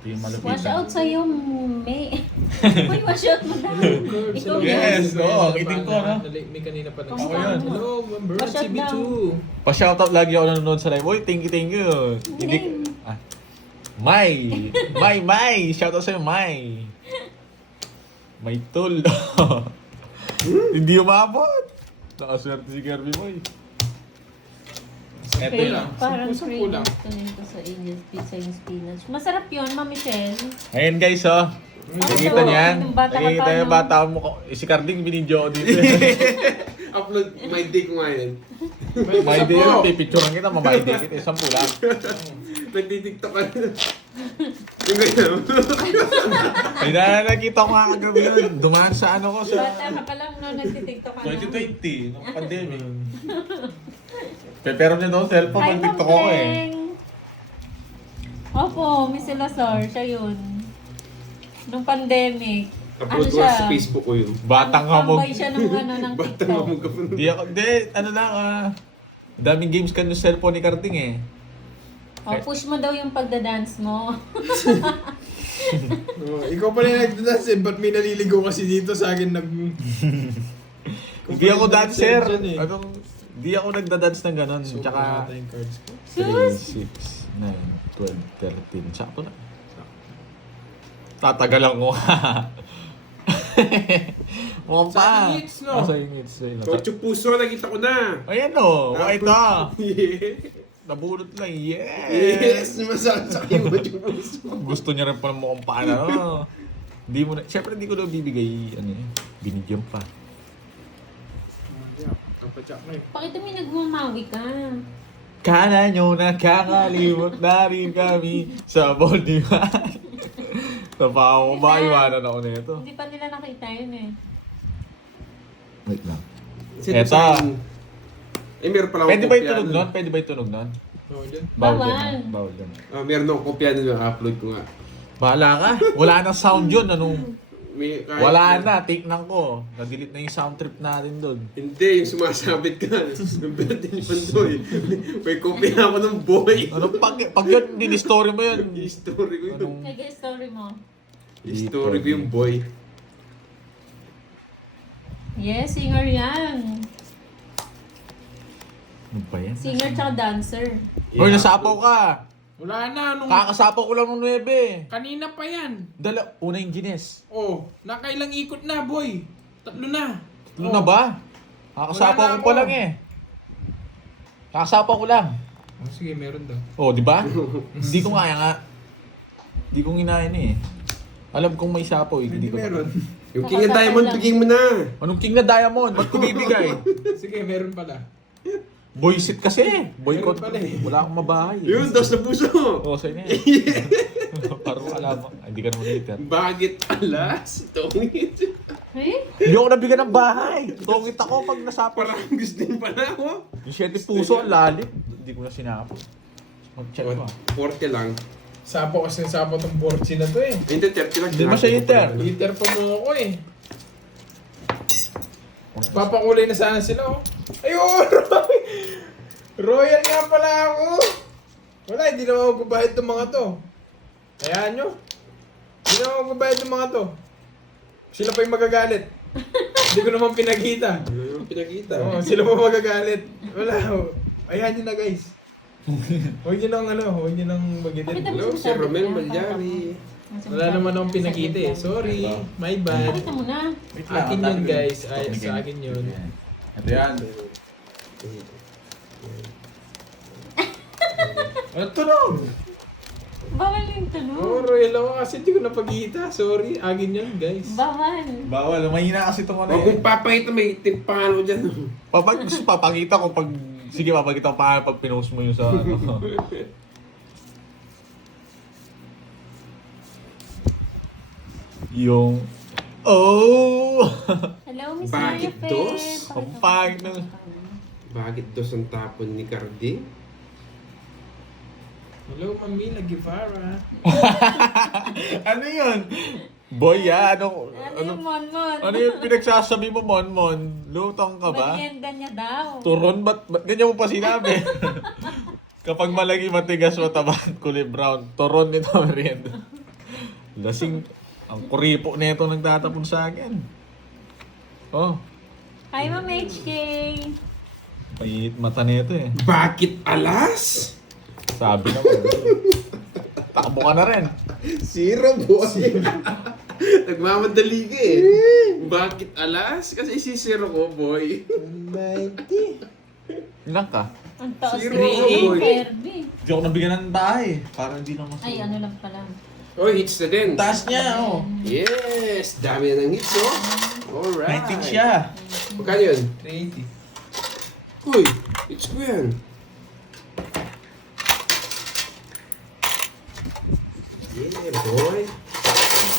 Ito yung malupitan. Wash out sa'yo, May. Uy, wash out mo na. Ikaw Yes, yan. oo, ang itim ko, no? May kanina pa Ako nag-start. yun. Hello, member Pasyat CB2. Pa-shoutout lagi ako nanonood sa live. Uy, thank you. Name. Ah. May. Shoutout sa'yo, May. May tool. Hindi umabot. Nakaswerte si Kirby Boy. Eto Okay, yun. parang Sampu lang. cravings ko rin ko sa Indian pizza yung spinach. Masarap yun, Ma'am Michelle. Ayan guys, oh. Nakikita Oo, niyan. yung bata ka Nakikita pa, yung no? bata mo. Si Carding binidyo ko dito. Upload my day ko ngayon. May day yun, pipicturean kita, mabay day kita. 10 lang. Nagtitiktok ka na. Yung ganyan. Ay, nakita ko nga kagabi yun. Dumaan sa ano ko sa Bata ka pa lang, no? Nagtitiktok ka na. 2020, nung pandemic. Pero niya daw cellphone, Hi, pag Ma'am TikTok ako eh. Teng. Opo, Miss Lazar, siya yun. Nung pandemic. Upload ko sa Facebook ko yun. Batang hamog. Tambay siya ng ano, ng Batang TikTok. hamog ka pa. Hindi, ano lang daming games ka ng cellphone ni Carding eh. Oh, push mo daw yung pagda-dance mo. Oh, ikaw pala yung nagdadance eh. Ba't may naliligaw kasi dito sa akin nag... Hindi ako dancer. Dyan eh. Hindi ako nagda-dance ng ganun. So, Tsaka wala tayong cards ko. 3, 6, 9, 12, 13. Sakto na. Tatagalan ko. Mukhang pa. Sa hits, no? Sa hits. Tocho puso, nakita ko na. Ayan o. Ito. Yeah. Nabulot lang. Yes. Yes, masakit sa akin mo yung puso. Gusto niya rin pala mukhang pa no? Hindi mo na. Siyempre hindi ko na bibigay. Ano eh. Binigyan pa. Kapatsak na eh. Bakit may nagmamawi ka? Kala nyo nakakalimot na rin kami sa Boldivan. Tapaw ko ba? Iwanan ako nito. Hindi pa nila nakita yun eh. Wait lang. Sino Eto. sa akin? Eh, meron pala akong Pwede ba kopya itunog nun. nun? Pwede ba itunog nun? Oo, dyan. Bawal. Bawal. Din, bawal din. Meron akong kopya nun yung upload ko nga. Bahala ka. Wala nang sound yun. Anong... Kahit Wala na. Tignan ko. Na-delete na yung sound trip natin doon. Hindi, yung sumasabit ka. Yung birthday ni Pandoy. May kopya ako ng boy. Ano pag yun, din-story mo yun. History ko yun. Anong... Nag-story mo. History ko yung boy. Yes, singer yan. Ano ba yan? Singer tsaka dancer. Hoy, nasapaw ka. Wala na, nung Kakasapaw ko lang ng 9. kanina pa yan. Una yung Gines. Oh, nakailang ikot na, boy. 3 na. Ano na ba? Kakasapaw Wala na ko pa ako. lang eh. Kakasapaw ko lang. Oh, sige, meron daw. Oh, di ba? Hindi ko nga nga. Hindi ko nginain eh. Alam kong may sapaw eh. Hindi ko Meron. Yung King of Diamond, bigay mo na. Anong King na Diamond? Ba't ko bibigay? Sige, meron pala. Boysit kasi. Boycott. Meron pala eh. Wala akong mabahay. Yun, dos na puso. Oo, sa'yo na yan. Parang alam mo. Ay, hindi ka naman hater. Bakit alas? Tongit. Eh? Hindi ako nabigyan ng bahay. Tungit ako pag nasapaw. Parang gusto din pala ako. Yung 7 puso, ang lalim. Hindi ko na sinapos. Mag-check ko. 40 lang. Sapo kasi sapo tong Borchi na to eh. Hindi, 30 lang. Hindi mo siya hater. Liter pa mo ako eh. Papakulay na sana sila oh. Ayun! Roy! Royal nga pala ako! Wala, hindi na ako gubayad itong mga to. Hayaan nyo. Hindi na ako gubayad itong mga to. Sila pa yung magagalit. Hindi ko naman pinakita. Ano yung pinakita? Oo, sila pa magagalit. Wala. Hayaan nyo na guys. Huwag nyo nang huwag nyo nang mag-edit. Bakit Hello, si Romel Malyari. Wala naman akong pinakita eh. Sorry. My bad. Pakita mo na. Akin yun guys. Ay, sa akin yun. Ito yan. Ano tunog? Bawal yung Oo, tunog. royal ako kasi hindi ko napagkita. Sorry. Akin yun guys. Bawal. Bawal. Mahina kasi itong ano Huwag eh. kong papakita, may tip pa ano dyan. Gusto papakita ko pag... Sige, papakita ko paano pag pinost mo yung sa ano. Yung... Oh! Hello, Miss Bakit Marife. dos? Ang pangit ng... Bakit dos ang tapon ni Cardi? Hello, Mamila Guevara. Ano yun? Boy, ano? Ano yung monmon? Ano yung pinagsasabi mo, Monmon? Lutang ka ba? Merienda niya daw. Turon, ba't ganyan mo pa sinabi? Kapag malagi matigas mataba at kulay brown, turon nito merienda. Lasing, ang kuripo na ito nagtatapon sa akin. Oh, Hi, Ma'am HK. pait mata nito eh. Bakit alas? Sabi naman. Takbo ka na rin. Zero, boy. Nagmamadali ka eh. Bakit alas? Kasi isisiro ko, boy. 90. Ilan ka? Ang taas Zero, ko. boy. Kirby. Hindi ako nabigyan ng bahay. Parang hindi lang Ay, ano lang pala. Oh, hits na din. Taas niya, oh. Yes! Dami na ng hits, oh. Alright. 19 siya. Magkano yun? 380. Uy, hits ko yan. Yeah, boy.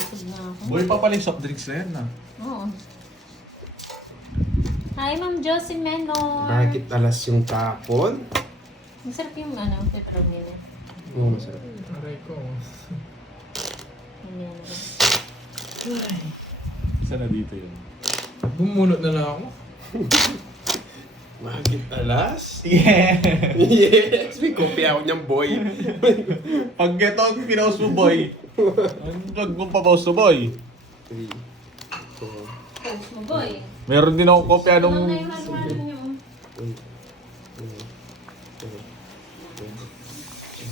Busog na ako. Boy pa pala yung soft drinks na yan, ah. Oo. Hi, Ma'am Josie Menor. Bakit alas yung tapon? Masarap yung pepperoni na. Oo, masarap. Aray ko. Hindi ano. Saan na dito yun? Bumunot na lang ako. Bakit alas? Yeah! Yes! May kopya ako niyang boy. Pag ito ang pinaus mo, boy. Huwag mong papaus mo, boy. 3, 4. Post mo, boy. Meron din akong kopya Ano nung... na yung ano niyo?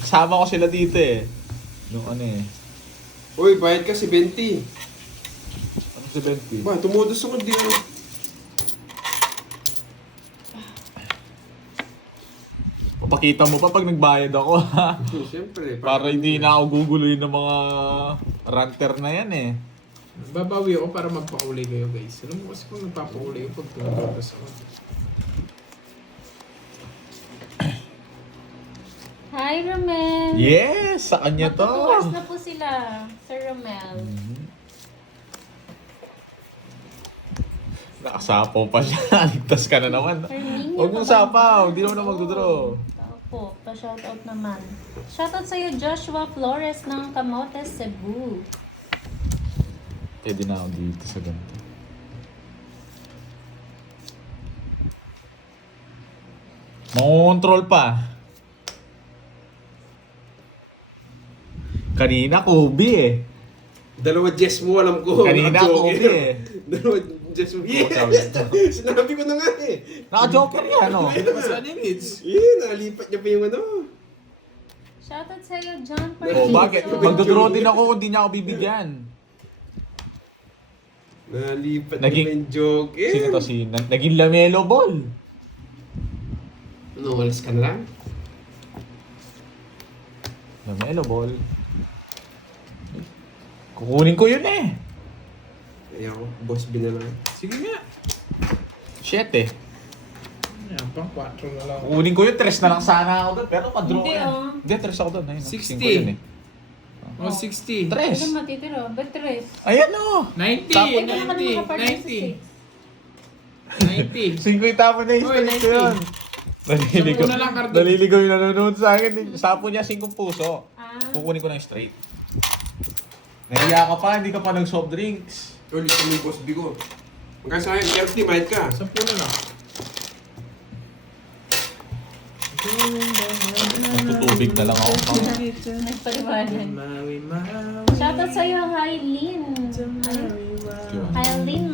Sama ko sila dito eh. Nung ano eh. Uy, bayad ka 70. Ano si Benty? Ba, tumudos ako din. Papakita mo pa pag nagbayad ako ha. Siyempre. Para hindi na ako guguluhin ng mga ranter na yan eh. Babawi ako para magpakulay kayo guys. Alam mo kasi kung nagpapakulay ako pag tumutos ako. Hi, Romel. Yes! Sa kanya to! Magtutuwas na po sila, Sir Romel. Naksapaw pa siya. Ligtas ka na naman. Herminia, Huwag mong sapaw. Hindi naman na magdodraw. Tao po, pa-shoutout naman. Shoutout sa'yo, Joshua Flores ng Camotes, Cebu. Pwede na ako dito sa ganito. Makontrol pa. Kanina, Kobe eh. Dalawa Jess mo, alam ko. Kanina, Naka-joker. Kobe eh. Dalawa Jess mo. Yeah! Sinabi ko na nga eh. Naka-joker yan, oh. Saan yung hits? Nalipat niya pa yung ano. Shoutout sa'yo, John Oh, Parkinson. bakit? Magdodraw din ako kung di niya ako bibigyan. Nalipat niya Naging- pa yung joker. Sino to? Naging Lamelo Ball. Ano, walas ka na lang? Lamelo Ball. Kukunin ko yun eh. Ayaw ko, boss B na lang. Sige nga. Shit eh. Yan, pang 4 na lang. Kukunin ko yun, 3 na lang sana ako doon. Pero pa-draw Hindi, yan. oh. Hindi, 3 ako doon. Ayun, 60. 5 yun eh. O, 60. 3. Ano matitira? Ba't tres? Ayan oh. 90, Huwag ka naman makapartner sa 90, 6. 90. 50 tapon na yung Oy, ko yun. Naliligaw. Sampu na lang, Cardo. Naliligaw yung nanonood sa akin. Sapo niya 5 puso. Ah, Kukunin ko ng straight. Nahiya ka pa, hindi ka pa nag-soft drinks. Ulit ko yung boss B ko. Magkano sa akin, carefully, mahit ka. 10 na lang. Tutubig na lang ako. nagpaliwanag. Maui, maui. Shoutout sa'yo, Hylene. Maui, maui. Hylene